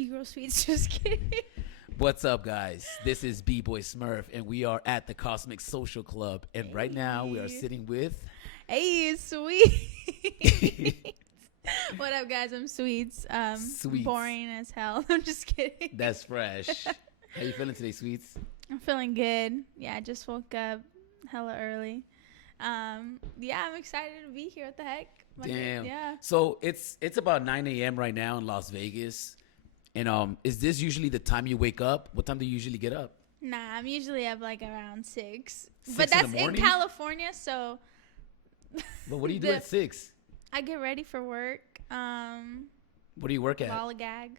B-Girl Sweets. Just kidding. What's up, guys? This is B-Boy Smurf, and we are at the Cosmic Social Club. And right now, we are sitting with... Hey, Sweet. What up, guys? I'm Sweets. Sweets. Boring as hell. I'm just kidding. That's fresh. How you feeling today, Sweets? I'm feeling good. Yeah, I just woke up hella early. Yeah, I'm excited to be here. What the heck? Damn. Yeah. So it's about 9 a.m. right now in Las Vegas. And is this usually the time you wake up? What time do you usually get up? Nah, I'm usually up like around 6. 6 But that's in the in morning? California, so... But what do you do at 6? I get ready for work. What do you work at? Lollygag.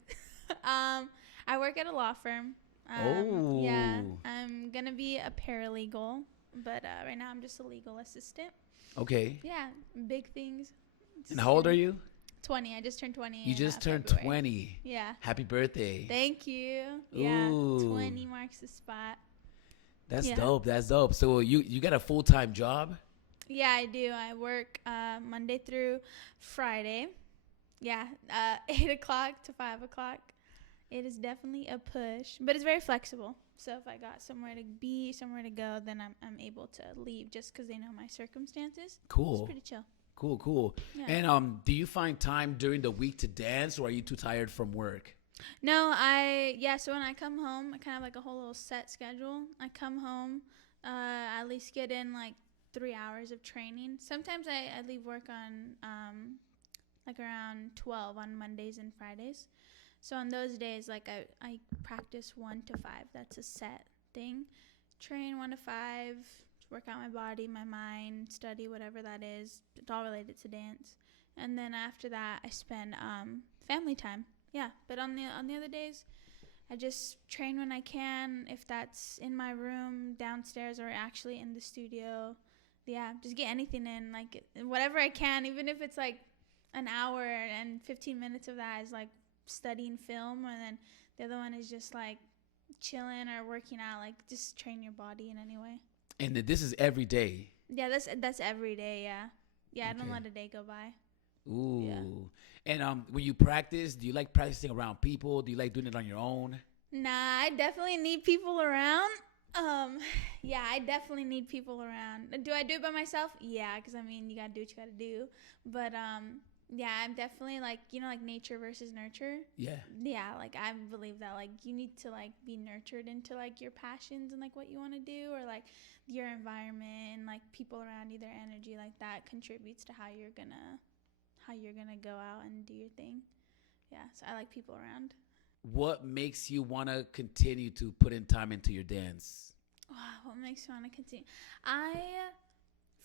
I work at a law firm. Oh. Yeah, I'm going to be a paralegal, but right now I'm just a legal assistant. Okay. Yeah, big things. And how old are you? 20. I just turned 20. You just turned February. 20. Yeah. Happy birthday. Thank you. Yeah, Ooh. 20 marks the spot. That's Yeah. dope. That's dope. So you got a full-time job? Yeah, I do. I work Monday through Friday. Yeah, 8 o'clock to 5 o'clock. It is definitely a push, but it's very flexible. So if I got somewhere to be, somewhere to go, then I'm able to leave just because they know my circumstances. Cool. It's pretty chill. Cool. Yeah. And do you find time during the week to dance, or are you too tired from work? No, so when I come home, I kind of like a whole little set schedule. I come home, I at least get in like 3 hours of training. Sometimes I leave work on like around 12 on Mondays and Fridays. So on those days, like I practice 1 to 5. That's a set thing. Train 1 to 5, work out my body, my mind, study, whatever that is. It's all related to dance. And then after that, I spend family time. Yeah, but on the other days, I just train when I can. If that's in my room, downstairs, or actually in the studio. Yeah, just get anything in, like whatever I can, even if it's like an hour and 15 minutes of that is like studying film, and then the other one is just like chilling or working out, like just train your body in any way. And this is every day? Yeah, that's every day. Yeah, I don't Okay. let a day go by. Ooh. Yeah. And when you practice, do you like practicing around people? Do you like doing it on your own? Nah, I definitely need people around. Yeah, I definitely need people around. Do I do it by myself? Yeah, because I mean, you gotta do what you gotta do. But yeah, I'm definitely like, like nature versus nurture. Yeah. Yeah, like I believe that like you need to like be nurtured into like your passions and like what you want to do, or like your environment and like people around you, their energy, like that contributes to how you're gonna go out and do your thing. Yeah, so I like people around. What makes you want to continue to put in time into your dance? Wow, what makes you want to continue?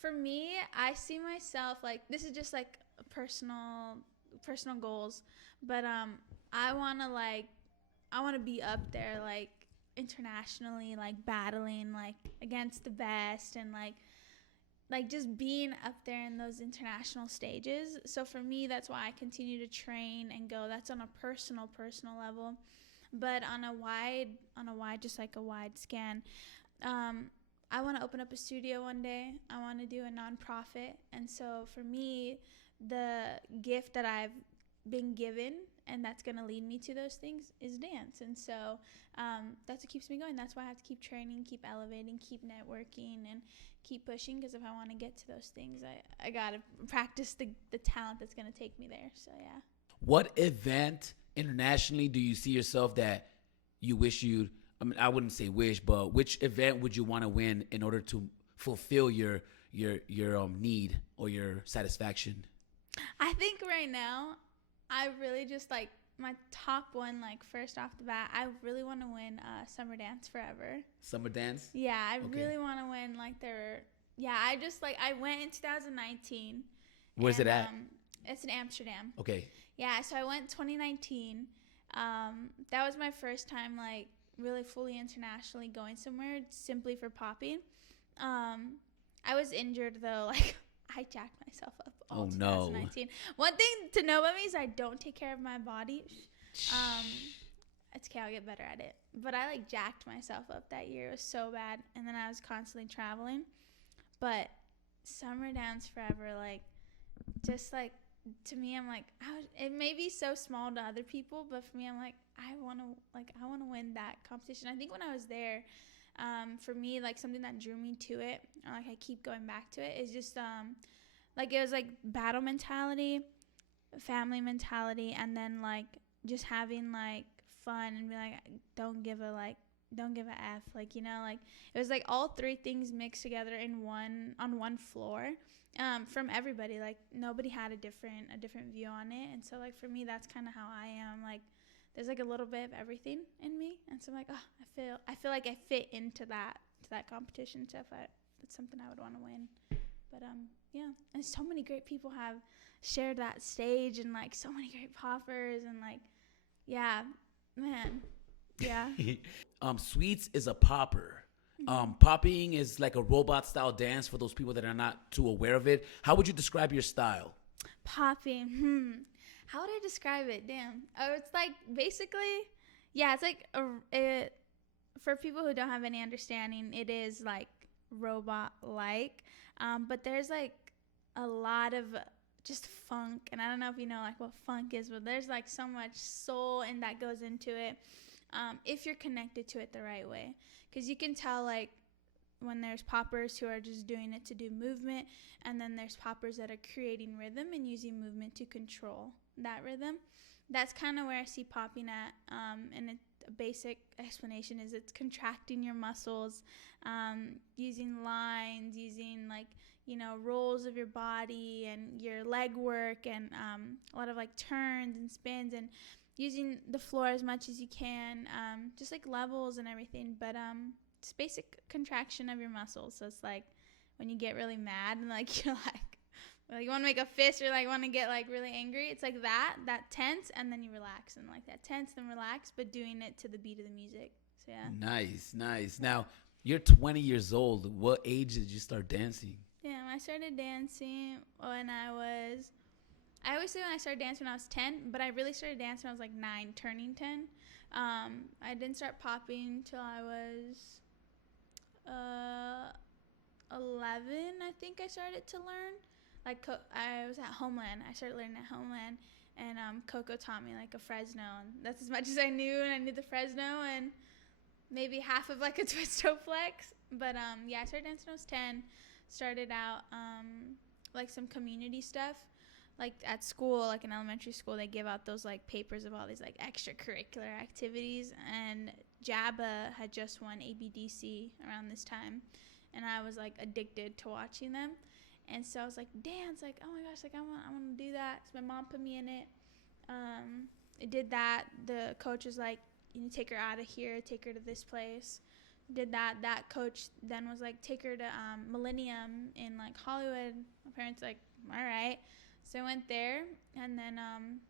For me, I see myself like, this is just like personal goals, but I want to be up there like internationally, like battling like against the best, and like just being up there in those international stages. So for me, that's why I continue to train and go. That's on a personal level, but on a wide just like a wide scan. I want to open up a studio one day. I want to do a nonprofit. And so for me, the gift that I've been given and that's going to lead me to those things is dance. And so that's what keeps me going. That's why I have to keep training, keep elevating, keep networking, and keep pushing, because if I want to get to those things, I got to practice the talent that's going to take me there. So, yeah. What event internationally do you see yourself that you wish you'd, I wouldn't say wish, but which event would you want to win in order to fulfill your need or your satisfaction? I think right now, I really just like my top one, like first off the bat, I really want to win Summer Dance Forever. Summer Dance? Yeah, I Okay. really want to win like I went in 2019. Where's it at? It's in Amsterdam. Okay. Yeah, so I went 2019. That was my first time like really fully internationally going somewhere simply for popping. I was injured though, like I jacked myself up all 2019. One thing to know about me is I don't take care of my body. It's okay, I'll get better at it. But I like jacked myself up that year. It was so bad. And then I was constantly traveling. But Summer Dance Forever, like just like to me, I'm like, it may be so small to other people, but for me, I'm like, I want to win that competition. I think when I was there, for me, like something that drew me to it, or like I keep going back to it, is just like it was like battle mentality, family mentality, and then like just having like fun and be like, don't give a f, like, you know, like it was like all three things mixed together in one on one floor, from everybody. Like nobody had a different view on it, and so like for me, that's kind of how I am. Like there's like a little bit of everything in me, and so I'm like, oh, I feel like I fit into that competition. So if it's something I would want to win. But yeah, and so many great people have shared that stage, and like so many great poppers, and like, yeah, man, yeah. Sweets is a popper. Popping is like a robot style dance for those people that are not too aware of it. How would you describe your style? Popping. How would I describe it? Damn. Oh, it's like basically, yeah, it's like for people who don't have any understanding, it is like robot like, but there's like a lot of just funk, and I don't know if you know like what funk is, but there's like so much soul and that goes into it, if you're connected to it the right way, because you can tell like when there's poppers who are just doing it to do movement, and then there's poppers that are creating rhythm and using movement to control that rhythm. That's kind of where I see popping at, and a basic explanation is it's contracting your muscles, using lines, using like, you know, rolls of your body and your leg work, and a lot of like turns and spins, and using the floor as much as you can, just like levels and everything. But it's basic contraction of your muscles. So it's like when you get really mad and like you're like you want to make a fist, or like want to get like really angry, it's like that tense, and then you relax, and like that tense then relax, but doing it to the beat of the music. So yeah. Nice. Now you're 20 years old. What age did you start dancing? Yeah, I started dancing when I always say when I started dancing when I was 10, but I really started dancing when I was like 9, turning 10. I didn't start popping till I was 11, I think I started to learn. Like I was at Homeland. I started learning at Homeland, and Coco taught me like a Fresno, and that's as much as I knew. And I knew the Fresno and maybe half of like a Twisto Flex. But yeah, I started dancing when I was 10. Started out like some community stuff, like at school, like in elementary school, they give out those like papers of all these like extracurricular activities, and Jabba had just won ABDC around this time, and I was like addicted to watching them. And so I was like, dance, like, oh my gosh, like I want to do that. So my mom put me in it. I did that. The coach was like, you need to take her out of here, take her to this place. Did that. That coach then was like, take her to Millennium in like Hollywood. My parents like, all right. So I went there, and then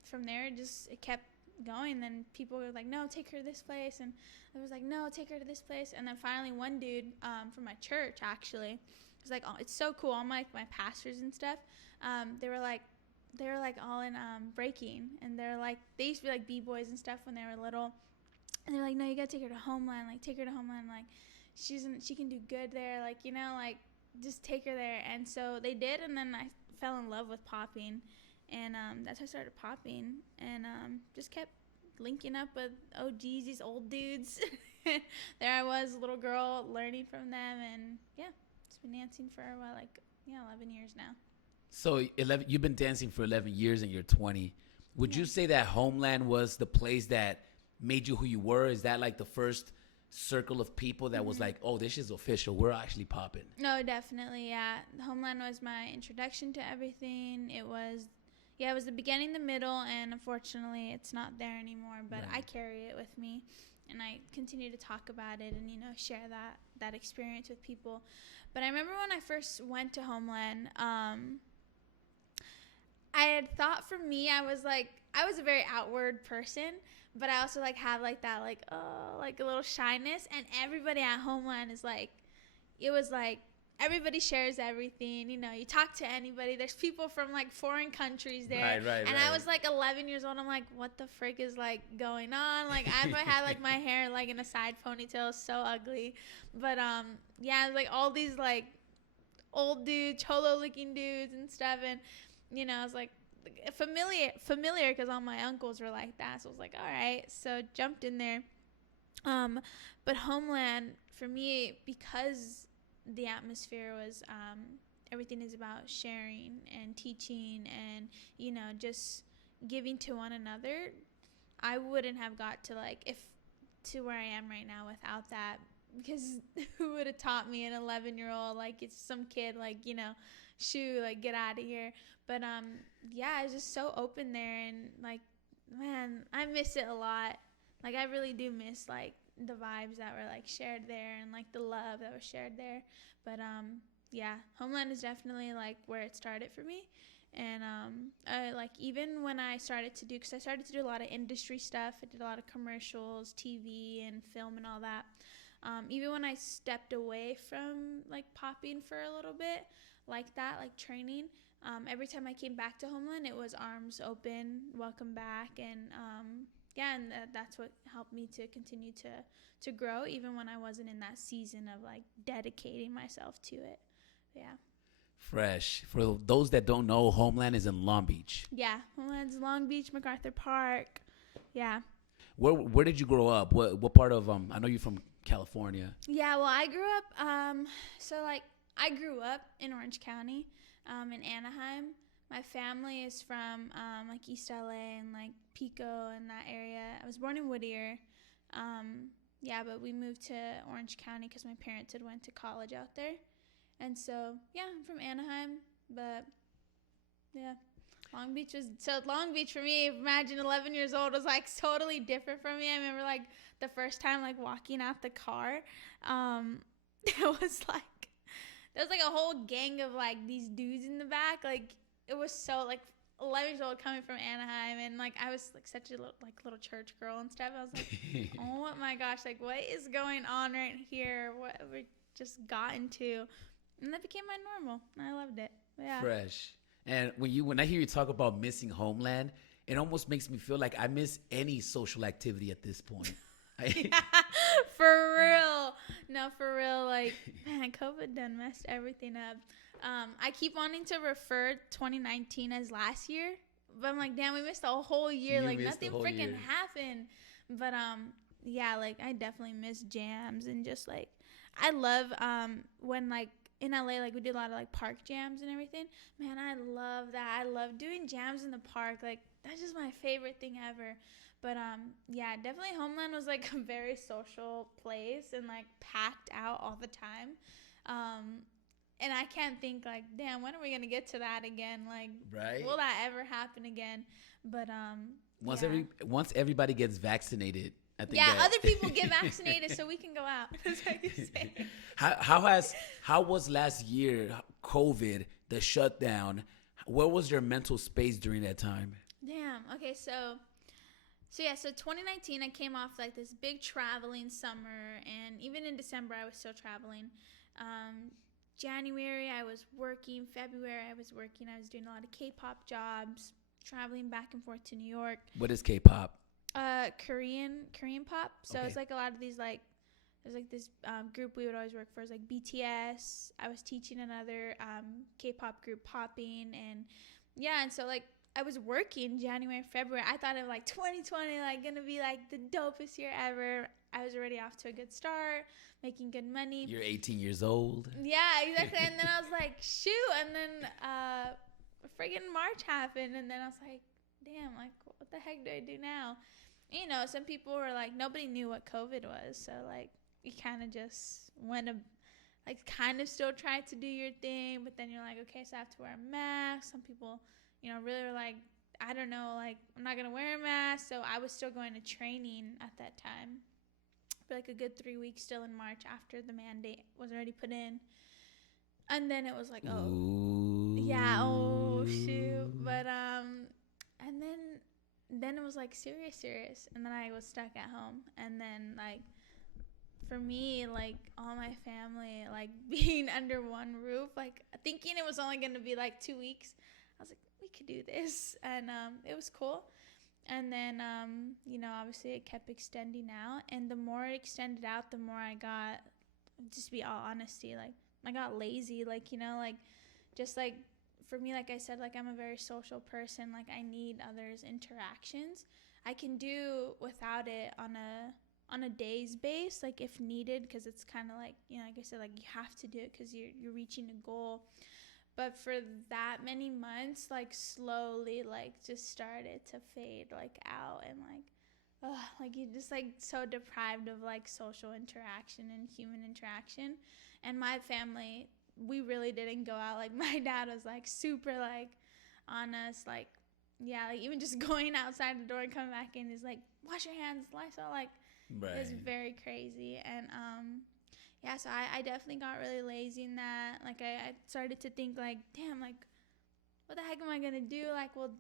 from there it kept going. Then people were like, no, take her to this place, and I was like, no, take her to this place. And then finally one dude from my church actually was like, oh, it's so cool. All my pastors and stuff, they were like all in breaking, and they used to be like b-boys and stuff when they were little, and they're like, no, you gotta take her to Homeland, like take her to Homeland, like she can do good there, like, you know, like just take her there. And so they did, and then I fell in love with popping, and that's how I started popping, and just kept linking up with OGs, these old dudes. There I was, a little girl, learning from them, and yeah, just been dancing for 11 years now. So you've been dancing for 11 years, and you're 20. Would you say that Homeland was the place that made you who you were? Is that like the first circle of people that was like, oh, this is official, we're actually popping? No, definitely, yeah. Homeland was my introduction to everything. It was the beginning, the middle, and unfortunately it's not there anymore, but right. I carry it with me, and I continue to talk about it and, you know, share that experience with people. But I remember when I first went to Homeland, I had thought, for me, I was a very outward person, but I also like have like that like a little shyness, and everybody at Homeland is like, it was like everybody shares everything, you know, you talk to anybody, there's people from like foreign countries there, right. I was like 11 years old, I'm like, what the frick is like going on? Like I had like my hair like in a side ponytail, so ugly, but yeah, like all these like old dudes, cholo looking dudes and stuff, and you know, I was like, familiar because all my uncles were like that. So I was like, all right. So jumped in there. But Homeland for me, because the atmosphere was everything is about sharing and teaching and just giving to one another. I wouldn't have got to to where I am right now without that, because who would have taught me, an 11-year-old, like it's some kid, like shoo, like get out of here. But yeah, I was just so open there, and like, man, I miss it a lot. Like I really do miss like the vibes that were like shared there, and like the love that was shared there. But yeah, Homeland is definitely like where it started for me. And I, like, even when I started to do, because I started to do a lot of industry stuff, I did a lot of commercials, TV and film and all that. Even when I stepped away from like popping for a little bit like that, like training, every time I came back to Homeland, it was arms open, welcome back. And yeah, and that's what helped me to continue to grow, even when I wasn't in that season of like dedicating myself to it. Yeah. Fresh. For those that don't know, Homeland is in Long Beach. Yeah, Homeland's Long Beach, MacArthur Park. Yeah. Where did you grow up? What part of I know you're from California. Yeah, well, I grew up so like I grew up in Orange County, in Anaheim. My family is from like East LA and like Pico and that area. I was born in Whittier. Yeah, but we moved to Orange County because my parents had went to college out there. And so, yeah, I'm from Anaheim, but yeah, Long Beach for me, imagine 11 years old, was like totally different from me. I remember like the first time like walking out the car, it was like, there was like a whole gang of like these dudes in the back. Like it was so like 11 years old coming from Anaheim, and like I was like such a little church girl and stuff. I was like, oh my gosh, like what is going on right here? What we just got into. And that became my normal. I loved it. Yeah. Fresh. And when I hear you talk about missing Homeland, it almost makes me feel like I miss any social activity at this point. Yeah, for real. No, for real. Like, man, COVID done messed everything up. I keep wanting to refer 2019 as last year, but I'm like, damn, we missed a whole year. Like nothing freaking happened. But yeah, like I definitely miss jams, and just like I love when like in LA, like we did a lot of like park jams and everything. Man, I love that. I love doing jams in the park. Like that's just my favorite thing ever. But yeah, definitely Homeland was like a very social place and like packed out all the time. And I can't think like, damn, when are we gonna get to that again? Like, right? Will that ever happen again? But once everybody gets vaccinated, I think other people get vaccinated so we can go out. That's what you say. How was last year, COVID, the shutdown? Where was your mental space during that time? Damn. Okay, so 2019, I came off like this big traveling summer, and even in December, I was still traveling. January, I was working. February, I was working. I was doing a lot of K-pop jobs, traveling back and forth to New York. What is K-pop? Korean pop. So it's like a lot of these like, there's like this group we would always work for is like BTS. I was teaching another K-pop group popping, and yeah, and so like I was working January, February. I thought of like 2020 like gonna be like the dopest year ever. I was already off to a good start, making good money. You're 18 years old. Yeah, exactly. And then I was like, shoot, and then friggin' March happened, and then I was like, damn, like what the heck do I do now? You know, some people were like, nobody knew what COVID was, so like you kind of just went like kind of still tried to do your thing, but then you're like, okay, so I have to wear a mask. Some people, you know, really were like, I don't know, like I'm not gonna wear a mask. So I was still going to training at that time for like a good 3 weeks still in March after the mandate was already put in, and then it was like, oh, ooh. Yeah, oh shoot, but and then it was like serious, and then I was stuck at home, and then like for me, like all my family like being under one roof, like thinking it was only gonna be like 2 weeks, I was like, we could do this, and it was cool. And then you know, obviously it kept extending out, and the more it extended out, the more I got, just to be all honesty, like I got lazy, like, you know, like just like for me, like I said, like I'm a very social person. Like I need others' interactions. I can do without it on a day's base, like if needed, because it's kind of like, you know, like I said, like you have to do it because you're reaching a goal. But for that many months, like slowly, like just started to fade like out, and like you just like so deprived of like social interaction and human interaction. And my family, we really didn't go out. Like my dad was like super like on us, like yeah, like even just going outside the door and coming back in is like wash your hands, Lysol, like it's very crazy. And yeah, so I definitely got really lazy in that. Like I started to think like, damn, like what the heck am I gonna do? Like will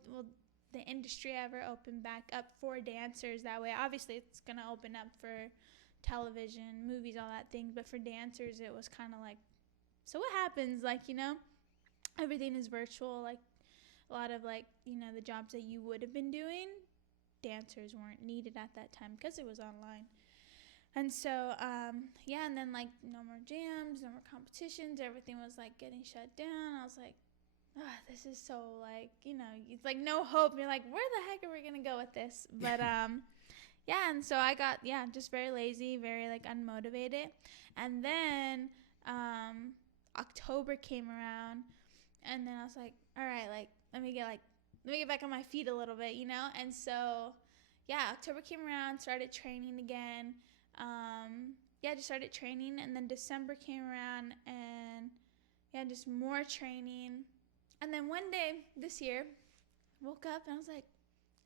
the industry ever open back up for dancers that way? Obviously it's gonna open up for television, movies, all that thing, but for dancers it was kind of like, so what happens? Like, you know, everything is virtual. Like a lot of like, you know, the jobs that you would have been doing, dancers weren't needed at that time because it was online. And so, yeah, and then, like, no more jams, no more competitions. Everything was, like, getting shut down. I was like, this is so, like, you know, it's, like, no hope. You're like, where the heck are we going to go with this? But, yeah, and so I got, just very lazy, very, like, unmotivated. And then October came around, and then I was like, all right, like, let me get back on my feet a little bit, you know? And so, yeah, October came around, started training again. Just started training, and then December came around, and just more training. And then one day this year, woke up and I was like,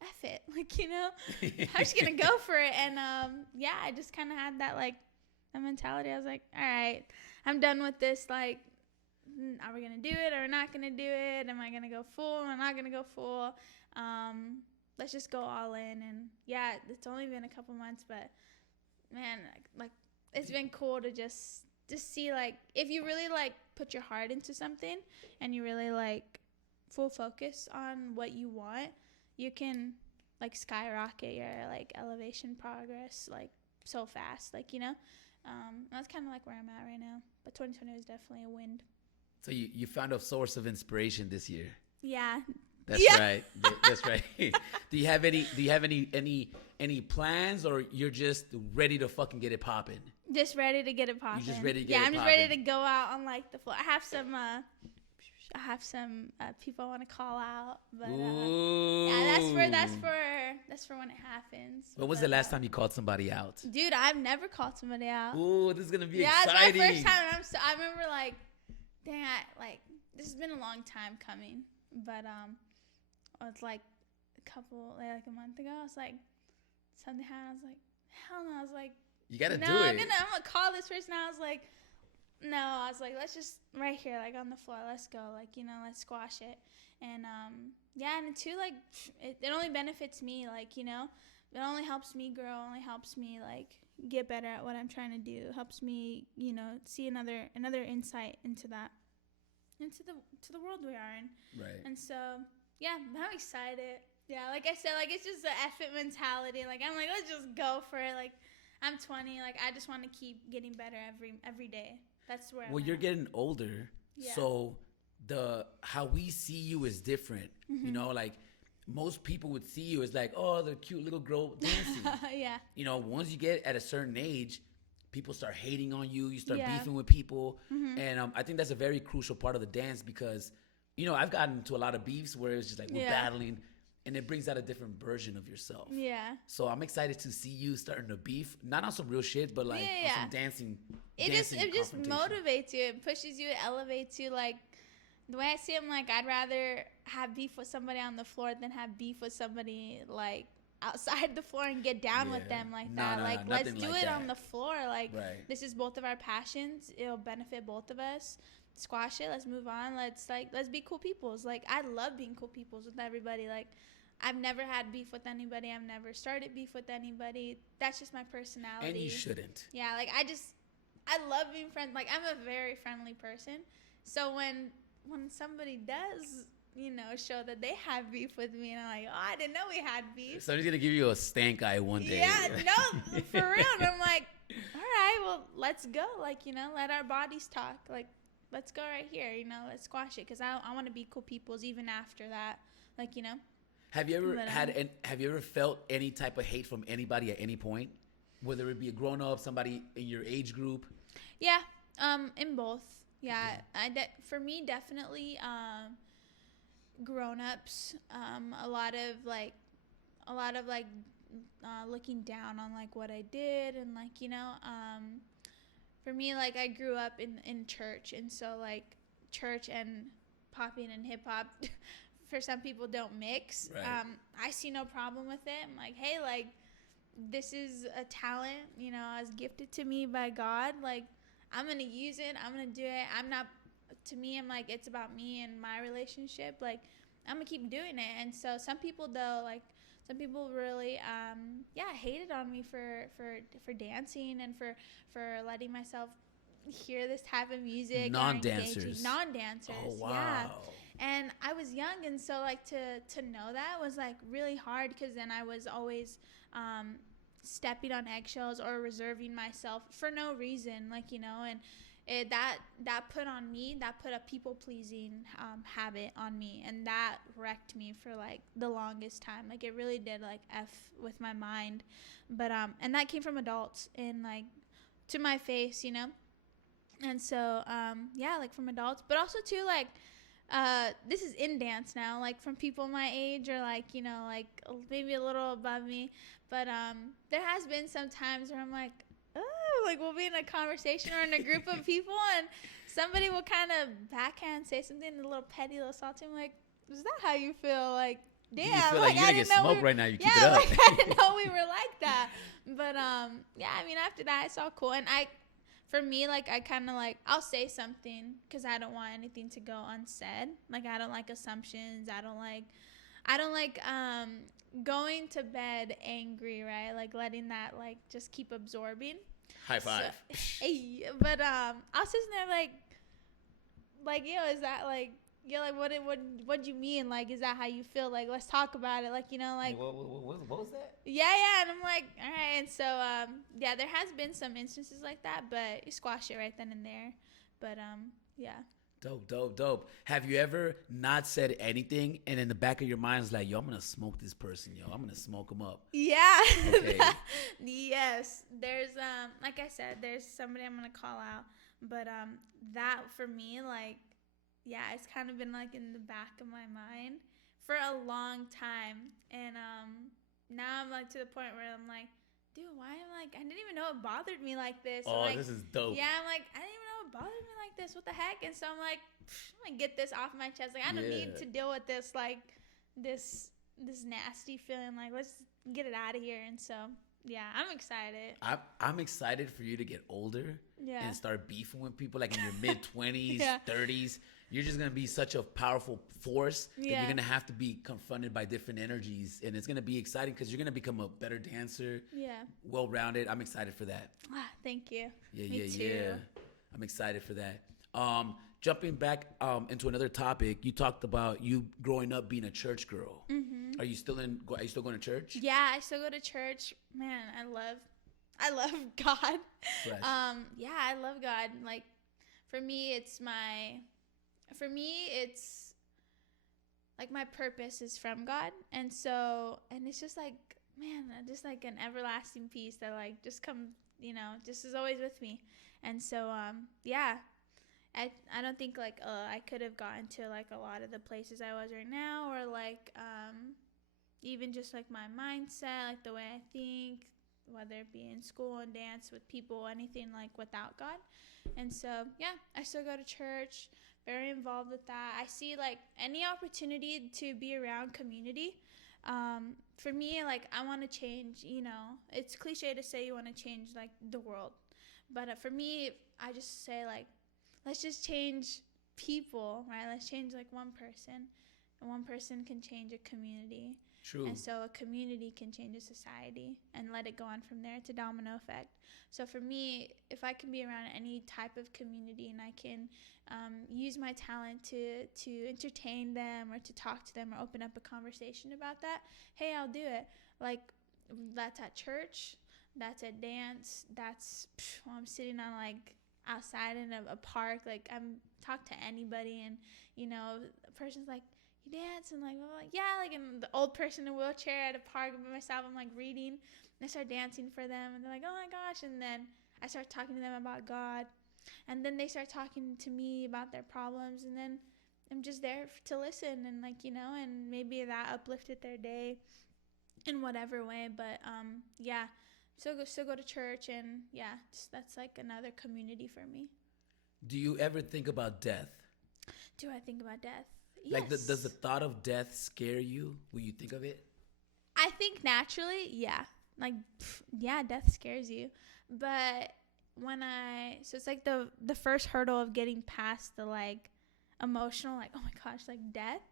F it, like, you know, I'm just gonna go for it. And I just kind of had that like that mentality. I was like, all right, I'm done with this. Like, are we gonna do it or not gonna do it? Am I gonna go full? Am I not gonna go full? Let's just go all in. And yeah, it's only been a couple months, but man, like it's been cool to just see, like, if you really like put your heart into something and you really like full focus on what you want, you can like skyrocket your like elevation progress like so fast, like, you know. That's kind of like where I'm at right now. But 2020 was definitely a wind. So you found a source of inspiration this year. Yeah. That's right. That's right. Do you have any plans, or you're just ready to fucking get it popping? Just ready to get it popping. You're just ready to get it I'm popping. just ready to go out on like the floor. I have some people I want to call out, but that's for when it happens. When was the last time you called somebody out? Dude, I've never called somebody out. Ooh, this is gonna be exciting. Yeah, it's my first time. And I remember like, dang, this has been a long time coming, but it's like a month ago. I was like, something happened. I was like, hell no. I was like, you gotta do it. I'm gonna call this person. I was like, no. I was like, let's just right here, like on the floor. Let's go. Like, you know, let's squash it. And and too, like it only benefits me. Like, you know, it only helps me grow. Only helps me like get better at what I'm trying to do. Helps me, you know, see another insight into the world we are in. Right. And so yeah, I'm excited. Yeah, like I said, like it's just the effort mentality. Like I'm like, let's just go for it. Like I'm 20. Like I just want to keep getting better every day. That's where. Well, you're getting older, so how we see you is different. Mm-hmm. You know, like most people would see you as like, oh, the cute little girl dancing. Yeah. You know, once you get at a certain age, people start hating on you. You start beefing with people, and I think that's a very crucial part of the dance because, you know, I've gotten into a lot of beefs where it's just like we're battling. And it brings out a different version of yourself. Yeah. So I'm excited to see you starting to beef, not on some real shit, but like on some dancing. It just motivates you. It pushes you. It elevates you. Like the way I see it, I'm like, I'd rather have beef with somebody on the floor than have beef with somebody like outside the floor and get down with them like that. Let's do it on the floor. Like this is both of our passions. It'll benefit both of us. Squash it. Let's move on. Let's be cool peoples. Like I love being cool peoples with everybody. Like I've never had beef with anybody. I've never started beef with anybody. That's just my personality. And you shouldn't. Yeah, like I love being friends. Like I'm a very friendly person. So when somebody does, you know, show that they have beef with me, and I'm like, oh, I didn't know we had beef. Somebody's gonna give you a stank eye one day. Yeah, no, for real. And I'm like, all right, well, let's go. Like, you know, let our bodies talk. Like, let's go right here, let's squash it, because I want to be cool peoples even after that, like, Have you ever but, have you ever felt any type of hate from anybody at any point, whether it be a grown up, somebody in your age group? yeah, in both. Yeah, for me, definitely, grown-ups, a lot of like looking down on like what I did, and like, for me, like, I grew up in church, and so like church and popping and hip hop for some people don't mix. Right. I see no problem with it. I'm like, hey, like, this is a talent, I was gifted to me by God. Like, I'm gonna use it, I'm gonna do it. I'm like, it's about me and my relationship. Like, I'm gonna keep doing it. And so some people, though, like, some people really hated on me for dancing, and for letting myself hear this type of music. Non-dancers. Non-dancers. Oh, wow. Yeah. And I was young, and so like to know that was like really hard, because then I was always stepping on eggshells or reserving myself for no reason, like, and that put a people pleasing habit on me, and that wrecked me for like the longest time. Like, it really did like F with my mind. But and that came from adults, and like to my face, and so like from adults, but also too, like, this is in dance now, like from people my age, or like, like maybe a little above me. But there has been some times where I'm like, oh, like, we'll be in a conversation or in a group of people, and somebody will kind of backhand say something a little petty, a little salty. I'm like, is that how you feel? Like, damn, you feel like you're gonna get smoked right now. You keep it up. Like, I didn't know we were like that. But I mean, after that, it's all cool. And for me, like, I kind of like, I'll say something because I don't want anything to go unsaid. Like, I don't like assumptions. I don't like going to bed angry, right? Like, letting that like just keep absorbing. High five. So, but I'll sit there like, yo, is that like, yo, like, what do you mean? Like, is that how you feel? Like, let's talk about it. Like, like, what was that? Yeah, and I'm like, all right. And so there has been some instances like that, but you squash it right then and there. But yeah. Dope. Have you ever not said anything, and in the back of your mind is like, yo, I'm gonna smoke this person, yo, I'm gonna smoke him up? Yeah. Okay. Yes. There's like I said, there's somebody I'm gonna call out, but that for me, like, yeah, it's kind of been like in the back of my mind for a long time, and now I'm like to the point where I'm like, dude, why am I like, I didn't even know it bothered me like this. Oh, like, this is dope. Yeah, I'm like, I didn't even know it bothered me like this. What the heck? And so I'm like, I'm gonna get this off my chest. Like, I don't need to deal with this, like, this nasty feeling. Like, let's get it out of here. And so, yeah, I'm excited. I'm excited for you to get older and start beefing with people like in your mid-20s, 30s. You're just going to be such a powerful force that you're going to have to be confronted by different energies. And it's going to be exciting because you're going to become a better dancer, well-rounded. I'm excited for that. Thank you. Yeah. I'm excited for that. Jumping back into another topic, you talked about you growing up being a church girl. Mm-hmm. Are you still going to church? Yeah, I still go to church. Man, I love God. Fresh. I love God. Like, for me, it's like my purpose is from God. And so, and it's just like, man, just like an everlasting peace that like just comes, just is always with me. And so, I don't think like I could have gotten to like a lot of the places I was right now, or like even just like my mindset, like the way I think, whether it be in school and dance with people, anything like without God. And so, I still go to church, very involved with that. I see like any opportunity to be around community. For me, like, I want to change, it's cliche to say you want to change like the world. But for me, I just say like, let's just change people, right? Let's change like one person, and one person can change a community. True. And so a community can change a society, and let it go on from there. It's a domino effect. So for me, if I can be around any type of community and I can use my talent to entertain them, or to talk to them, or open up a conversation about that, hey, I'll do it. Like, that's at church, that's at dance, that's I'm sitting on like, outside in a park, like I'm talk to anybody, and you know, a person's like, you dance, and like I'm like, yeah, like, and the old person in a wheelchair at a park by myself, I'm like reading, and I start dancing for them, and they're like, oh my gosh, and then I start talking to them about God, and then they start talking to me about their problems, and then I'm just there to listen, and like, you know, and maybe that uplifted their day in whatever way. But yeah, still go to church, and yeah, that's like another community for me. Do you ever think about death? Do I think about death? Like, Yes. does the thought of death scare you when you think of it? I think naturally, yeah. Like, yeah, death scares you. But so it's like the first hurdle of getting past the like emotional, like, oh my gosh, like death.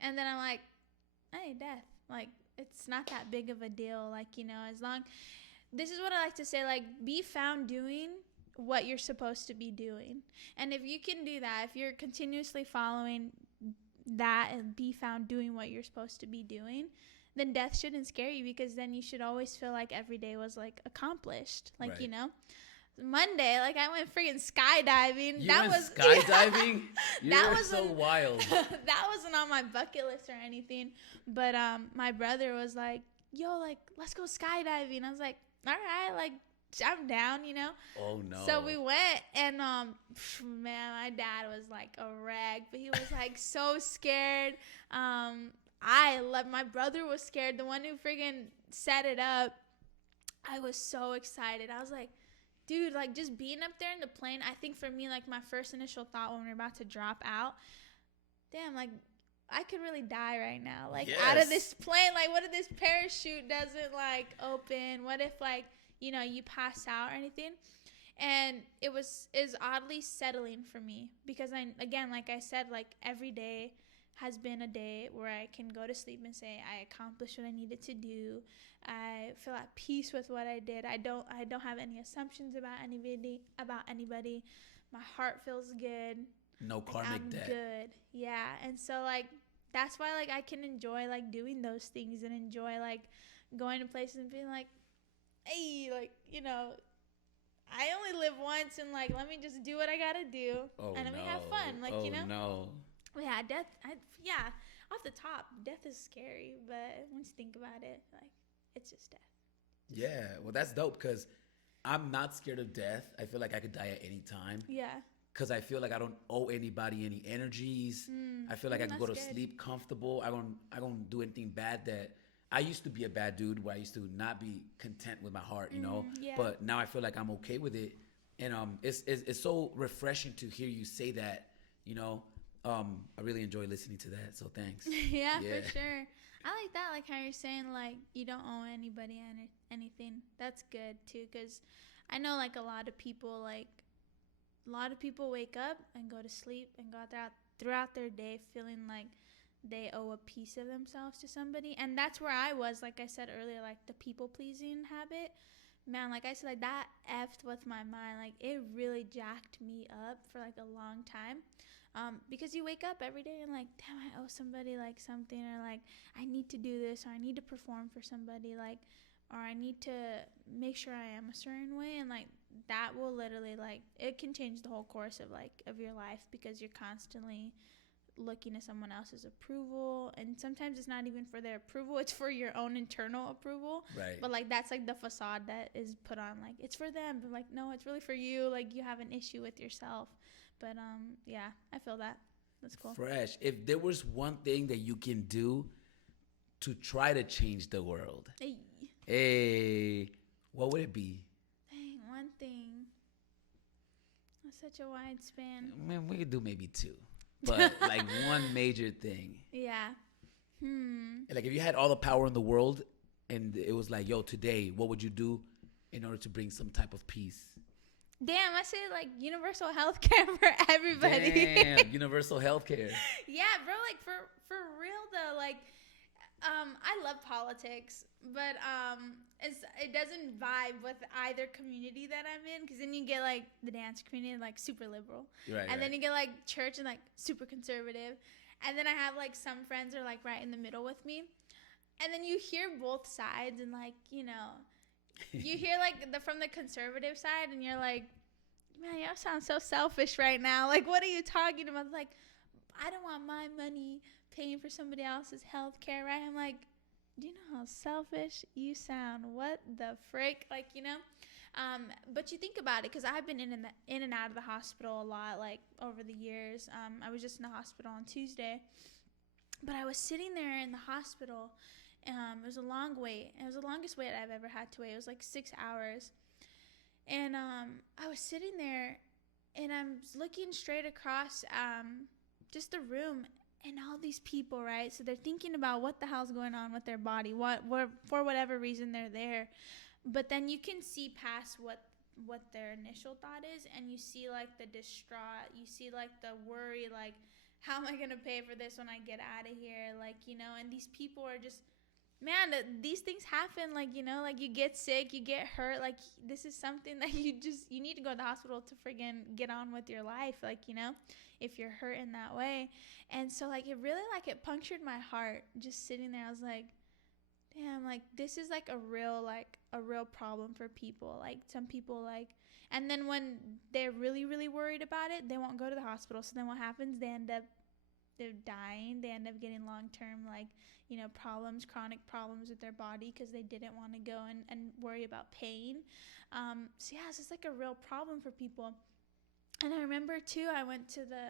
And then I'm like, hey, death. Like, it's not that big of a deal. Like, you know, this is what I like to say, like, be found doing what you're supposed to be doing. And if you can do that, if you're continuously following that and be found doing what you're supposed to be doing, then death shouldn't scare you, because then you should always feel like every day was like accomplished. Like, right. You know, Monday, like I went freaking skydiving. Skydiving? That was so wild. That wasn't on my bucket list or anything. But my brother was like, yo, like, let's go skydiving. I was like, all right, like, I'm down, you know. Oh no. So we went, and man, my dad was like a wreck, but he was like so scared. My brother was scared, the one who friggin' set it up. I was so excited. I was like, dude, like, just being up there in the plane, I think for me, like, my first initial thought when we were about to drop out, damn, like, I could really die right now. Like, yes. Out of this plane, like, what if this parachute doesn't, like, open? What if, like, you know, you pass out or anything? And is oddly settling for me, because again, like I said, like, every day has been a day where I can go to sleep and say I accomplished what I needed to do. I feel at peace with what I did. I don't have any assumptions about anybody. My heart feels good. No karmic debt. Good. Yeah. And so, like, that's why, like, I can enjoy, like, doing those things, and enjoy, like, going to places and being like, hey, like, you know, I only live once, and, like, let me just do what I gotta do. And let me have fun. Like, you know? No. Yeah, death. Off the top, death is scary, but once you think about it, like, it's just death. Yeah, well, that's dope, because I'm not scared of death. I feel like I could die at any time. Yeah. Because I feel like I don't owe anybody any energies. I feel like I can go to sleep comfortable. I don't do anything bad that... I used to be a bad dude where I used to not be content with my heart, you know? Yeah. But now I feel like I'm okay with it. And it's so refreshing to hear you say that, you know? I really enjoy listening to that, so thanks. yeah, for sure. I like that, like how you're saying, like, you don't owe anybody anything. That's good too, because I know, like, a lot of people wake up and go to sleep and go throughout their day feeling like they owe a piece of themselves to somebody. And that's where I was, like I said earlier, like the people pleasing habit. Man, like I said, like, that effed with my mind. Like, it really jacked me up for like a long time. Because you wake up every day and, like, damn, I owe somebody, like, something, or, like, I need to do this, or I need to perform for somebody, like, or I need to make sure I am a certain way. And, like, that will literally, like, it can change the whole course of, like, of your life, because you're constantly looking at someone else's approval. And sometimes it's not even for their approval, it's for your own internal approval. Right. But, like, that's, like, the facade that is put on, like, it's for them, but, like, no, it's really for you. Like, you have an issue with yourself. But yeah, I feel that. That's cool. Fresh. If there was one thing that you can do to try to change the world, hey, what would it be? Dang, one thing. That's such a wide span. Man, we could do maybe two, but like one major thing. Yeah. Like, if you had all the power in the world, and it was like, yo, today, what would you do in order to bring some type of peace? Damn, I say, like, universal health care for everybody. Damn, universal health care. Yeah, bro, like, for real, though, like, I love politics, but it doesn't vibe with either community that I'm in, because then you get, like, the dance community, like, super liberal. Right, and then you get, like, church and, like, super conservative. And then I have, like, some friends are, like, right in the middle with me. And then you hear both sides, and, like, you know... You hear, like, from the conservative side, and you're like, man, y'all sound so selfish right now. Like, what are you talking about? Like, I don't want my money paying for somebody else's health care, right? I'm like, do you know how selfish you sound? What the frick? Like, but you think about it, because I've been in and out of the hospital a lot, like, over the years. I was just in the hospital on Tuesday. But I was sitting there in the hospital. It was a long wait. It was the longest wait I've ever had to wait. It was like 6 hours. And I was sitting there, and I'm looking straight across just the room, and all these people, right? So they're thinking about what the hell's going on with their body, what for whatever reason they're there. But then you can see past what their initial thought is, and you see like the distraught, you see like the worry, like, how am I going to pay for this when I get out of here? Like, and these people are just, man, these things happen. Like, like, you get sick, you get hurt. Like, this is something that you need to go to the hospital to friggin' get on with your life. Like, if you're hurt in that way. And so, like, it really, like, it punctured my heart just sitting there. I was like, damn, like, this is like a real problem for people. Like, some people, like, and then when they're really, really worried about it, they won't go to the hospital. So then what happens? They're dying. They end up getting long-term, like, problems, chronic problems with their body, because they didn't want to go and worry about pain. So yeah, it's just like a real problem for people. And I remember too,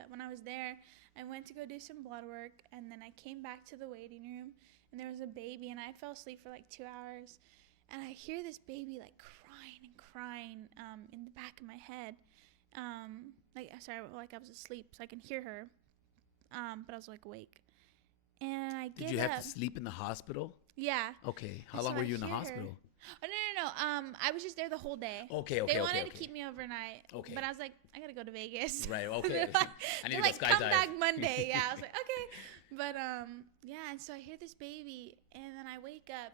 when I was there, I went to go do some blood work, and then I came back to the waiting room, and there was a baby, and I fell asleep for like 2 hours, and I hear this baby like crying in the back of my head. Like I was asleep, so I can hear her, but I was like awake. And I get up. Did you have to sleep in the hospital? Yeah. Okay. How long were you in the hospital? Oh, no. I was just there the whole day. Okay. They wanted to keep me overnight. Okay. But I was like, I got to go to Vegas. Right. Okay. I need to go skydive. Come back Monday. Yeah. I was like, okay. But, yeah. And so I hear this baby, and then I wake up.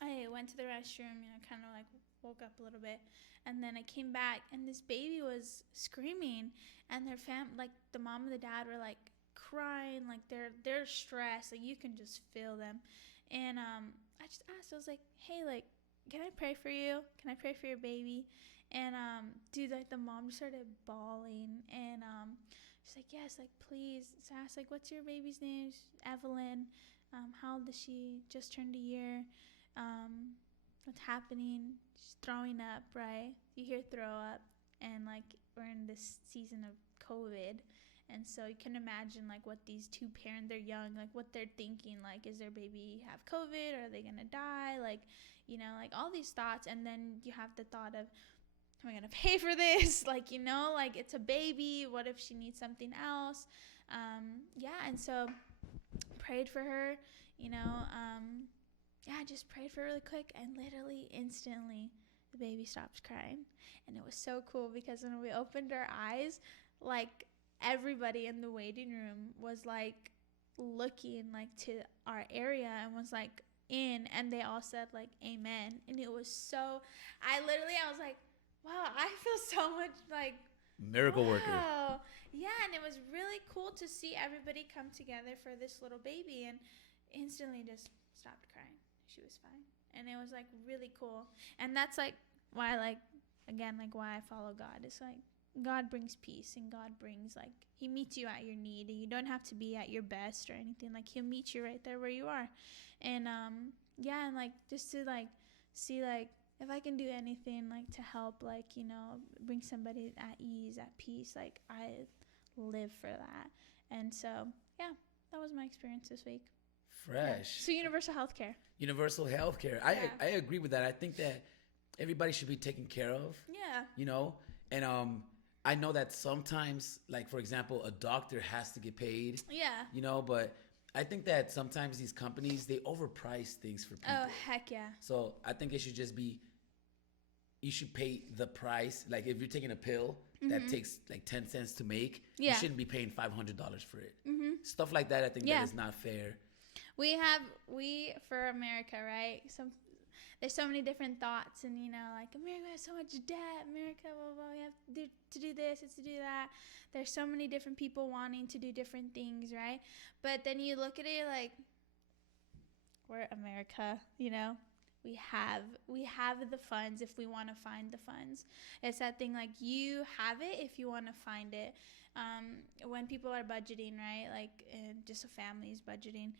I went to the restroom, kind of like woke up a little bit. And then I came back, and this baby was screaming, and their like the mom and the dad were like crying, like they're stressed, like you can just feel them. And I just asked, I was like, hey, like, can I pray for you? Can I pray for your baby? And dude, like, the mom just started bawling, and she's like, yes, like, please. So I asked, like, what's your baby's name? Evelyn. How old is she? Just turned a year. What's happening? She's throwing up, right? You hear throw up, and like, we're in this season of COVID, and so you can imagine like what these two parents, they're young, like what they're thinking, like, is their baby have COVID, or are they gonna die, like, like all these thoughts. And then you have the thought of, am I gonna pay for this? Like, like, it's a baby, what if she needs something else? Yeah. And so prayed for her, I just prayed for her really quick, and literally instantly the baby stopped crying. And it was so cool, because when we opened our eyes, like, everybody in the waiting room was like looking like to our area and was like in, and they all said like amen. And it was so, I was like, wow, I feel so much like miracle worker. Yeah. And it was really cool to see everybody come together for this little baby, and instantly just stopped crying. She was fine. And it was like really cool. And that's like why, like, again, like why I follow God. It's like God brings peace, and God brings, like, he meets you at your need, and you don't have to be at your best or anything. Like, he'll meet you right there where you are. And yeah, and like just to like see like if I can do anything like to help, like, bring somebody at ease, at peace, like, I live for that. And so yeah, that was my experience this week. Fresh. Yeah. So universal healthcare. I agree with that. I think that everybody should be taken care of. Yeah. And I know that sometimes, like, for example, a doctor has to get paid. Yeah. But I think that sometimes these companies, they overprice things for people. Oh, heck yeah. So I think it should just be, you should pay the price. Like, if you're taking a pill that takes like 10 cents to make, you shouldn't be paying $500 for it. Stuff like that, I think that is not fair. We for America, right? There's so many different thoughts, and like, America has so much debt. America, blah, blah, we have to do this, it's to do that. There's so many different people wanting to do different things, right? But then you look at it like, we're America, we have the funds if we want to find the funds. It's that thing, like, you have it if you want to find it. When people are budgeting, right, like, and just a family's budgeting,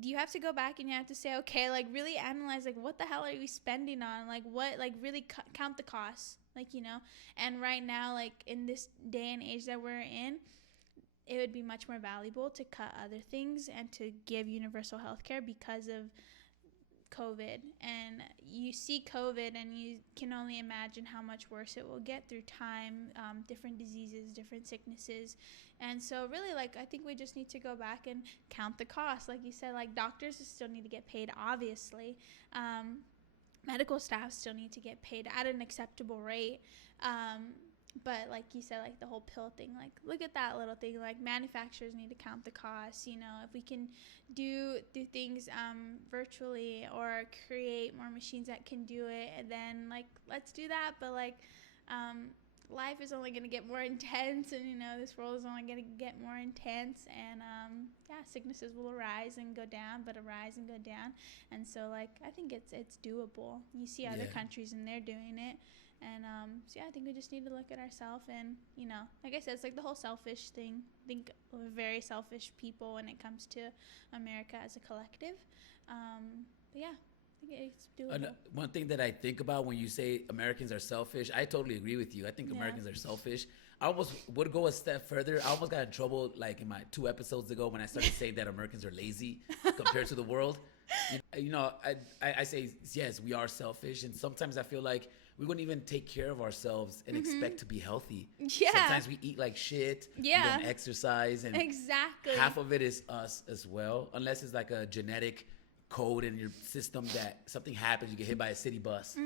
you have to go back and you have to say, okay, like, really analyze, like, what the hell are we spending on, like, what, like, really count the costs, like, you know. And right now, like, in this day and age that we're in, it would be much more valuable to cut other things and to give universal health care because of COVID. And you see COVID and you can only imagine how much worse it will get through time, different diseases, different sicknesses. And so really, like, I think we just need to go back and count the cost. Like you said, like, doctors still need to get paid, obviously. Medical staff still need to get paid at an acceptable rate. But like you said, like, the whole pill thing, like, look at that little thing, like, manufacturers need to count the costs. You know, if we can do things virtually or create more machines that can do it, then, like, let's do that. But, like, life is only going to get more intense, and, you know, this world is only going to get more intense, and yeah, sicknesses will arise and go down, but arise and go down. And so, like, I think it's doable. You see other countries and they're doing it. And so yeah, I think we just need to look at ourselves, and, you know, like I said, it's like the whole selfish thing. I think we're very selfish people when it comes to America as a collective. But yeah, I think it's doable. One thing that I think about when you say Americans are selfish, I totally agree with you. I think Americans are selfish. I almost would go a step further. I almost got in trouble, like, in my 2 episodes ago when I started saying that Americans are lazy compared to the world. You know, I say, yes, we are selfish. And sometimes I feel like we wouldn't even take care of ourselves and expect to be healthy. Yeah. Sometimes we eat like shit. Yeah. We don't exercise. And exactly. half of it is us as well. Unless it's like a genetic code in your system that something happens, you get hit by a city bus.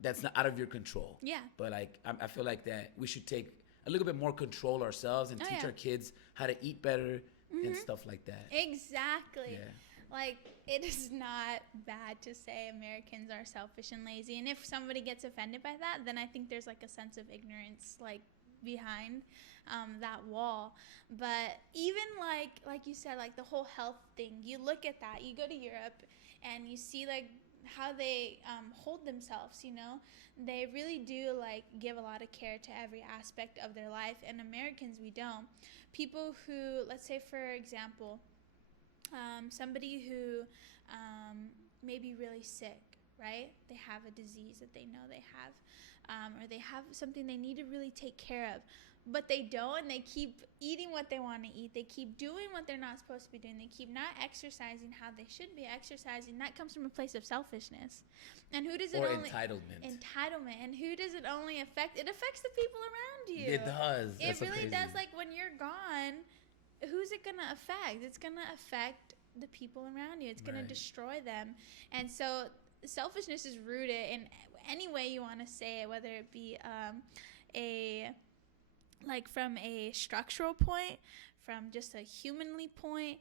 That's not out of your control. Yeah. But, like, I feel like that we should take a little bit more control ourselves and teach our kids how to eat better and stuff like that. Exactly. Yeah. Like, it is not bad to say Americans are selfish and lazy. And if somebody gets offended by that, then I think there's, like, a sense of ignorance, like, behind that wall. But even, like you said, like, the whole health thing, you look at that. You go to Europe and you see, like, how they hold themselves, you know. They really do, like, give a lot of care to every aspect of their life. And Americans, we don't. People who, let's say, for example, somebody who may be really sick, right? They have a disease that they know they have, or they have something they need to really take care of, but they don't, and they keep eating what they want to eat. They keep doing what they're not supposed to be doing. They keep not exercising how they should be exercising. That comes from a place of selfishness. And who does it only... entitlement. And who does it only affect? It affects the people around you. It does. It really does. Like, when you're gone, who's it going to affect? It's going to affect the people around you. It's going to destroy them. And so selfishness is rooted in any way you want to say it, whether it be from a structural point, from just a humanly point,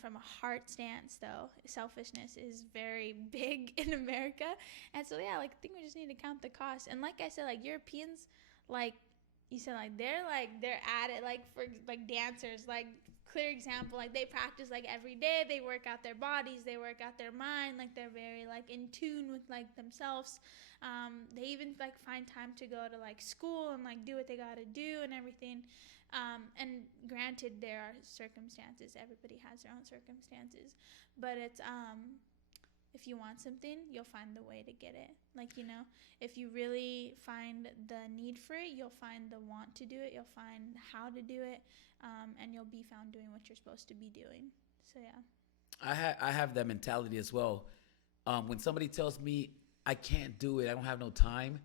from a heart stance, though. Selfishness is very big in America. And so, yeah, like, I think we just need to count the cost. And like I said, like, Europeans, like you said, like, they're at it, like, for, like, dancers, like, clear example, like, they practice, like, every day. They work out their bodies, they work out their mind, like, they're very, like, in tune with, like, themselves. They even, like, find time to go to, like, school and, like, do what they gotta do and everything. And granted, there are circumstances. Everybody has their own circumstances, but it's if you want something, you'll find the way to get it. Like, you know, if you really find the need for it, you'll find the want to do it. You'll find how to do it, and you'll be found doing what you're supposed to be doing. So, yeah. I have that mentality as well. When somebody tells me I can't do it, I don't have no time,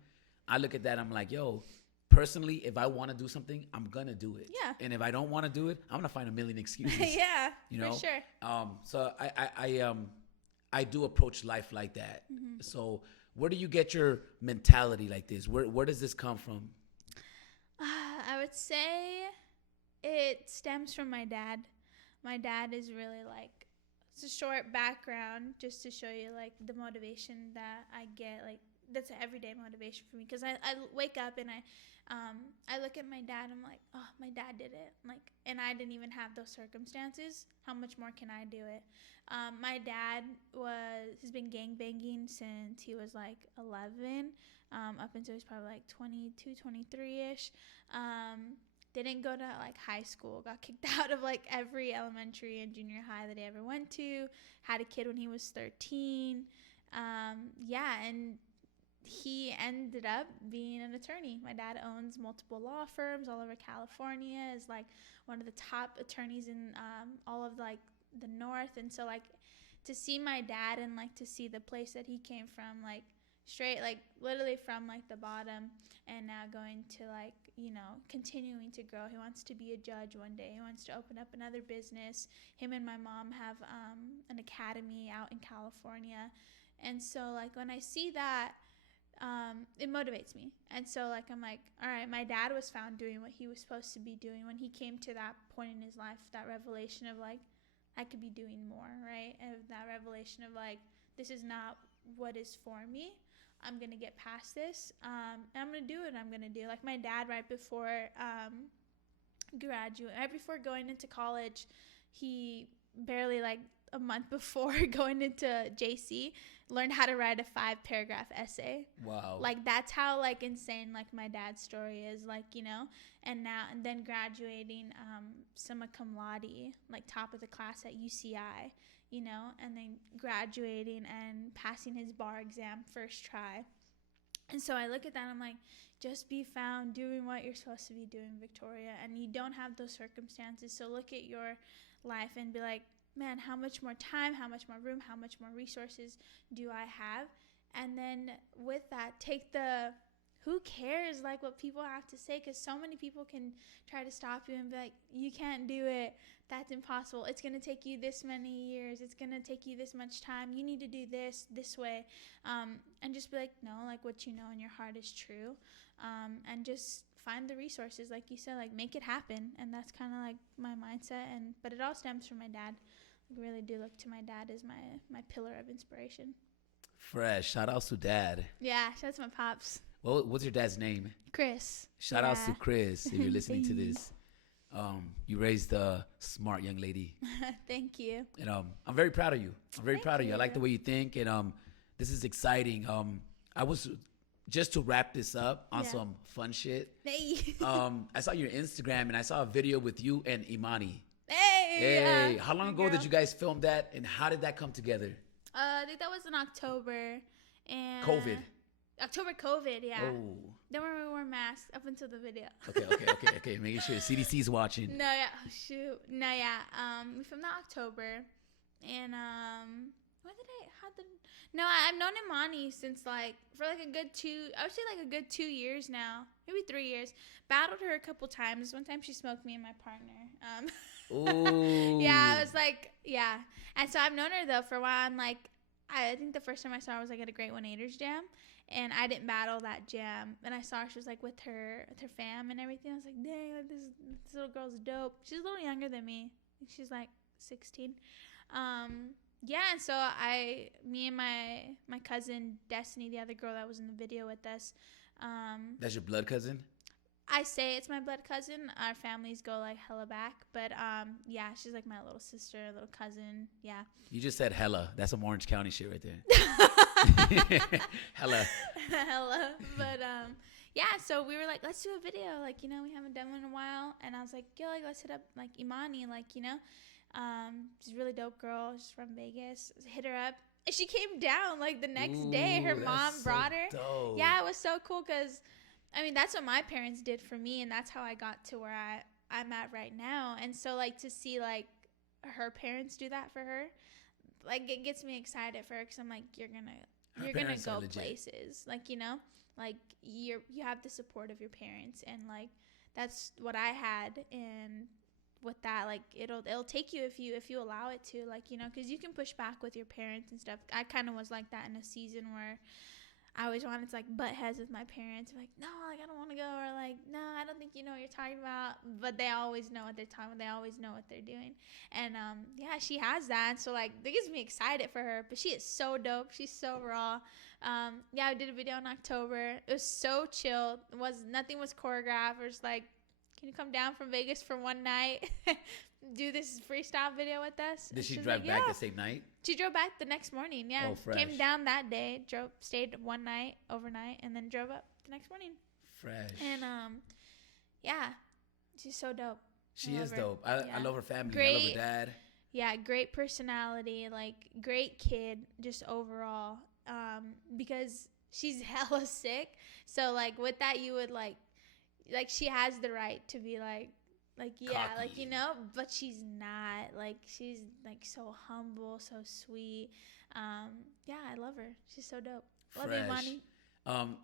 I look at that, I'm like, yo, personally, if I want to do something, I'm going to do it. Yeah. And if I don't want to do it, I'm going to find a million excuses. Yeah, you know? for sure. So I do approach life like that. Mm-hmm. So where do you get your mentality like this? Where does this come from? I would say it stems from my dad. My dad is really, like, it's a short background just to show you, like, the motivation that I get, like, that's an everyday motivation for me, because I wake up and I look at my dad and I'm like, oh, my dad did it, like, and I didn't even have those circumstances. How much more can I do it? My dad has been gangbanging since he was like 11, up until he's probably like 22, 23-ish. Didn't go to like high school, got kicked out of like every elementary and junior high that he ever went to, had a kid when he was 13. And he ended up being an attorney. My dad owns multiple law firms all over California, is like one of the top attorneys in all of like the north. And so like to see my dad and like to see the place that he came from, like straight, like literally from like the bottom, and now going to like, you know, continuing to grow. He wants to be a judge one day. He wants to open up another business. Him and my mom have an academy out in California. And so like when I see that, it motivates me. And so like I'm like, all right, my dad was found doing what he was supposed to be doing when he came to that point in his life, that revelation of like, I could be doing more, right? And that revelation of like, this is not what is for me. I'm gonna get past this, and I'm gonna do what I'm gonna do. Like my dad, right before going into college, he barely like a month before going into JC learned how to write a 5-paragraph essay. Wow. Like that's how like insane like my dad's story is, like, you know. And then graduating summa cum laude, like top of the class at UCI, you know, and then graduating and passing his bar exam first try. And so I look at that and I'm like, just be found doing what you're supposed to be doing, Victoria. And you don't have those circumstances. So look at your life and be like, man, how much more time, how much more room, how much more resources do I have? And then with that, take the who cares, like, what people have to say, because so many people can try to stop you and be like, you can't do it, that's impossible, it's going to take you this many years, it's going to take you this much time, you need to do this way, and just be like, no, like, what you know in your heart is true, and just find the resources, like you said, like, make it happen. And that's kind of like my mindset, but it all stems from my dad. I really do look to my dad as my pillar of inspiration. Fresh. Shout out to dad. Yeah, shout out to my pops. Well, what's your dad's name? Chris. Shout outs to Chris if you're listening to this. You raised a smart young lady. Thank you. And I'm very proud of you. Thank you. I like the way you think, and this is exciting. I was just to wrap this up on some fun shit. Hey. I saw your Instagram and I saw a video with you and Imani. Hey. How long ago did you guys film that, and how did that come together? I think that was in October. And COVID. October COVID, yeah. Oh. Don't worry, we wore masks up until the video. Okay. Making sure CDC's watching. No, yeah. Oh, shoot. No, yeah. We filmed that October. And, I've known Imani since, like, for, like, I would say, like, a good 2 years now. Maybe 3 years. Battled her a couple times. One time she smoked me and my partner. Ooh. Yeah, I was like, yeah. And so I've known her, though, for a while. And, like, I think the first time I saw her was, like, at a Great 1-8ers jam. And I didn't battle that jam. And I saw her, she was, like, with her fam and everything. I was like, dang, like, this little girl's dope. She's a little younger than me. I think she's, like, 16. Yeah, and so me and my cousin, Destiny, the other girl that was in the video with us. That's your blood cousin? I say it's my blood cousin. Our families go, like, hella back. But, yeah, she's, like, my little sister, little cousin. Yeah. You just said hella. That's some Orange County shit right there. Hella. But, yeah, so we were like, let's do a video. Like, you know, we haven't done one in a while. And I was like, yo, like, let's hit up, like, Imani, like, you know. She's a really dope girl. She's from Vegas. Hit her up. And she came down, like, the next day. Her mom brought her. Dope. Yeah, it was so cool because, I mean, that's what my parents did for me. And that's how I got to where I'm at right now. And so, like, to see, like, her parents do that for her, like, it gets me excited for her because I'm like, you're gonna go places. Like, you know, like, you have the support of your parents. And, like, that's what I had. And with that, like, it'll take you if you allow it to, like, you know, because you can push back with your parents and stuff. I kind of was like that in a season where I always wanted to, like, butt heads with my parents, like, no, like, I don't want to go, or like, no, I don't think you know what you're talking about. But they always know what they're talking about. They always know what they're doing. And yeah, she has that. So, like, that gets me excited for her. But she is so dope. She's so raw. Yeah, I did a video in October. It was so chill. Nothing was choreographed. It was like, can you come down from Vegas for one night, do this freestyle video with us? Did she was drive like, back yeah. the same night? She drove back the next morning. Yeah, Oh, fresh. Came down that day, stayed one night overnight, and then drove up the next morning. Fresh. And yeah, she's so dope. She is dope. I love her family. I love her dad. Yeah, great personality, like great kid, just overall. Because she's hella sick, so like with that, you would like she has the right to be like yeah, cocky. Like, you know, but she's not. Like, she's like so humble, so sweet. Yeah, I love her. She's so dope. Love you, Imani.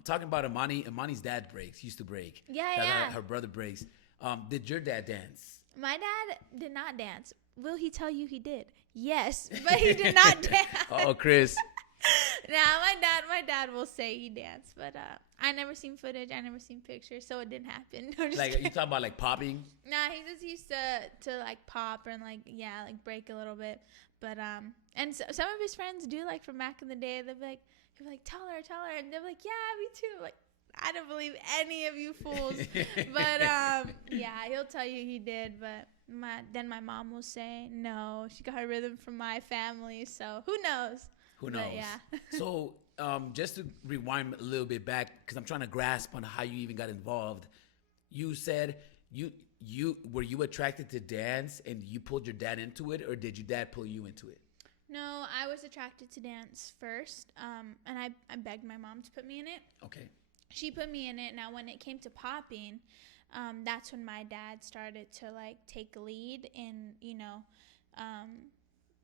Talking about Imani's dad used to break. Yeah. Her brother breaks. Did your dad dance? My dad did not dance. Will he tell you he did? Yes, but he did not dance. Oh, Chris. Nah, my dad will say he danced, but I never seen footage. I never seen pictures, so it didn't happen. Like you talking about like popping? Nah, he just used to like pop and like break a little bit. But and so, some of his friends do, like from back in the day. He'll be like, tell her, and they're like, yeah, me too. Like, I don't believe any of you fools. But yeah, he'll tell you he did. But then my mom will say no. She got her rhythm from my family, so who knows? Who knows? But yeah. So just to rewind a little bit back, because I'm trying to grasp on how you even got involved. You said were you attracted to dance and you pulled your dad into it, or did your dad pull you into it? No, I was attracted to dance first, and I begged my mom to put me in it. Okay. She put me in it. Now, when it came to popping, that's when my dad started to like take lead in,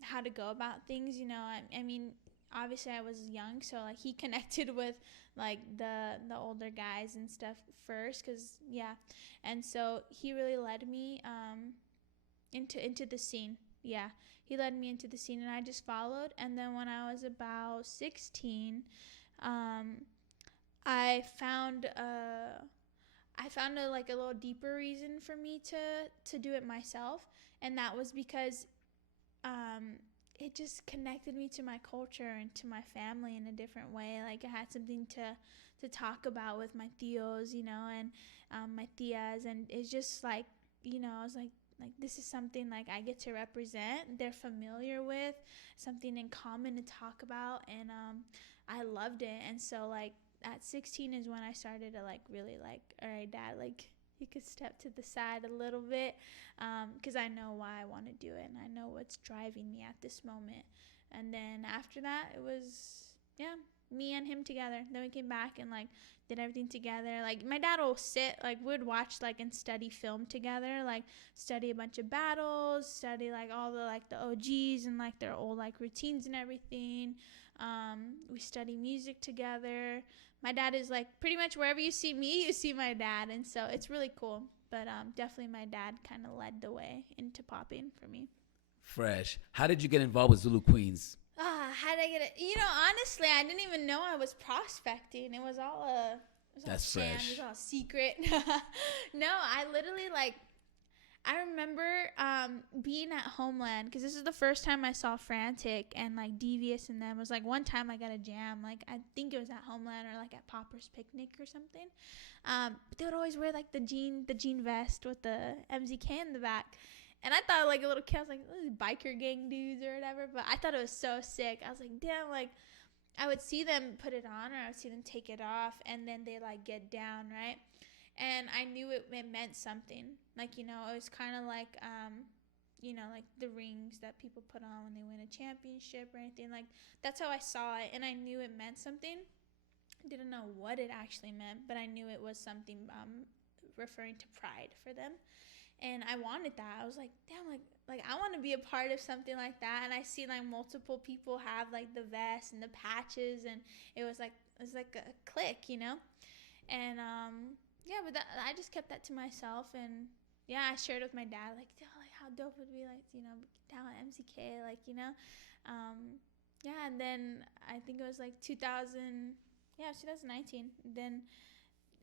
how to go about things. I mean, obviously I was young, so like he connected with like the older guys and stuff first, cause yeah, and so he really led me into the scene. Yeah, he led me into the scene, and I just followed. And then when I was about 16, I found a like a little deeper reason for me to do it myself, and that was because it just connected me to my culture and to my family in a different way. Like, I had something to talk about with my tios, and my tias, and it's just like, I was like this is something like I get to represent. They're familiar with, something in common to talk about, and I loved it. And so like at 16 is when I started to like really like, all right, Dad, like you could step to the side a little bit, because I know why I want to do it, and I know what's driving me at this moment. And then after that, it was me and him together. Then we came back and like did everything together. Like, my dad will sit, like, we'd watch like and study film together, like study a bunch of battles, study like all the like the OGs and like their old like routines and everything. We study music together. My dad is like, pretty much wherever you see me, you see my dad, and so it's really cool. But definitely my dad kind of led the way into popping for me. Fresh. How did you get involved with Zulu Queens? How did I get it? Honestly, I didn't even know I was prospecting. It was all That's sham. fresh. It was all secret. No, I literally I remember being at Homeland, because this is the first time I saw Frantic and like Devious and them. It was like one time I got a jam, like I think it was at Homeland or like at Popper's Picnic or something. But they would always wear like the jean vest with the MZK in the back. And I thought, like, a little kid, I was like, those biker gang dudes or whatever. But I thought it was so sick. I was like, damn, like, I would see them put it on, or I would see them take it off, and then they, like, get down, right? And I knew it meant something. Like, it was kind of like, like the rings that people put on when they win a championship or anything. Like, that's how I saw it, and I knew it meant something. I didn't know what it actually meant, but I knew it was something referring to pride for them. And I wanted that. I was like, damn, like I want to be a part of something like that. And I see like multiple people have like the vests and the patches, and it was like a clique, And but I just kept that to myself, and I shared it with my dad, like, how dope would it be, like, down at MCK, like, and then I think it was like 2019. Then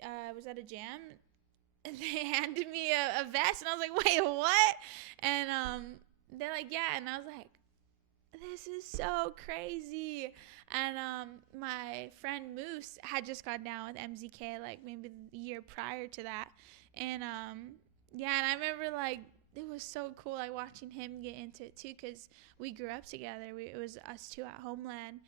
I was at a jam. And they handed me a vest, and I was like, wait, what? And they're like, yeah. And I was like, this is so crazy. And my friend Moose had just got down with MZK like maybe the year prior to that. And yeah, and I remember like it was so cool like watching him get into it too, because we grew up together. It was us two at Homeland.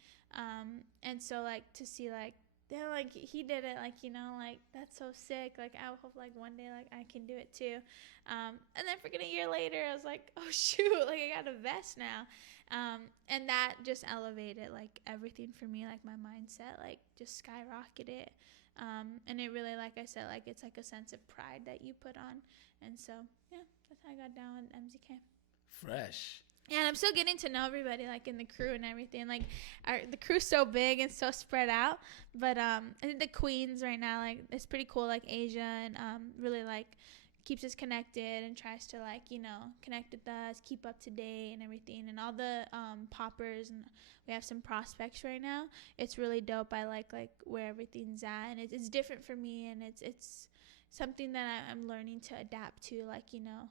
And so like to see like they're like he did it, like, you know, like that's so sick. Like I hope like one day like I can do it too. And then freaking a year later I was like, oh shoot, like I got a vest now. And that just elevated like everything for me, like my mindset like just skyrocketed. And it really, like I said, like it's like a sense of pride that you put on. And so yeah, that's how I got down with MZK. Fresh. Yeah, and I'm still getting to know everybody, like, in the crew and everything. Like, the crew's so big and so spread out. But I think the Queens right now, like, it's pretty cool, like, Asia, and really, like, keeps us connected and tries to, like, you know, connect with us, keep up to date and everything. And all the poppers, and we have some prospects right now. It's really dope. I like where everything's at. And it's different for me, and it's something that I'm learning to adapt to, like, you know,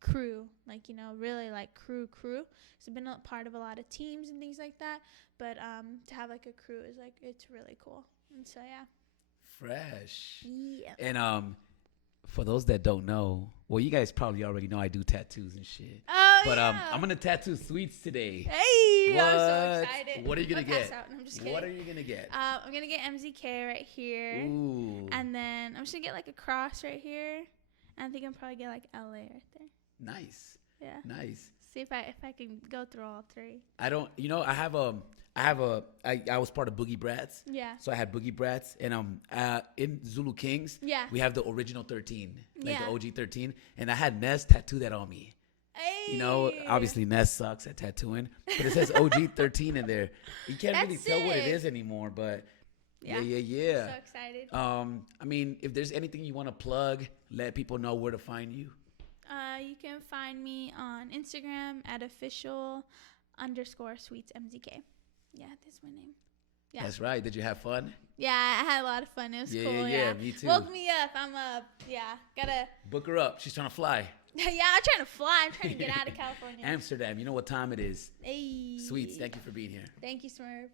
crew, like, you know, really like crew. So I've been a part of a lot of teams and things like that, but to have like a crew is like, it's really cool. And so yeah. Fresh. Yeah. And for those that don't know, well, you guys probably already know I do tattoos and shit. Oh, but yeah. I'm gonna tattoo Sweets today. Hey, what? I'm so excited. What are you gonna get? No, I'm just kidding. What are you gonna get? I'm gonna get MZK right here. Ooh. And then I'm just gonna get like a cross right here. And I think I'm probably get like LA right there. Nice. Yeah. Nice. See if I can go through all three. I don't. You know, I was part of Boogie Brats. Yeah. So I had Boogie Brats, and in Zulu Kings. Yeah. We have the original 13, like yeah. the OG 13, and I had Ness tattoo that on me. Hey. You know, obviously Ness sucks at tattooing, but it says OG 13 in there. You can't really tell what it is anymore, but yeah. So excited. I mean, if there's anything you want to plug, let people know where to find you. You can find me on Instagram at official_sweetsmzk. Yeah, that's my name. Yeah. That's right. Did you have fun? Yeah, I had a lot of fun. It was cool. Yeah, me too. Woke me up. I'm up. Yeah, gotta book her up. She's trying to fly. Yeah, I'm trying to fly. I'm trying to get out of California. Amsterdam. You know what time it is. Hey. Sweets, thank you for being here. Thank you, Smurf.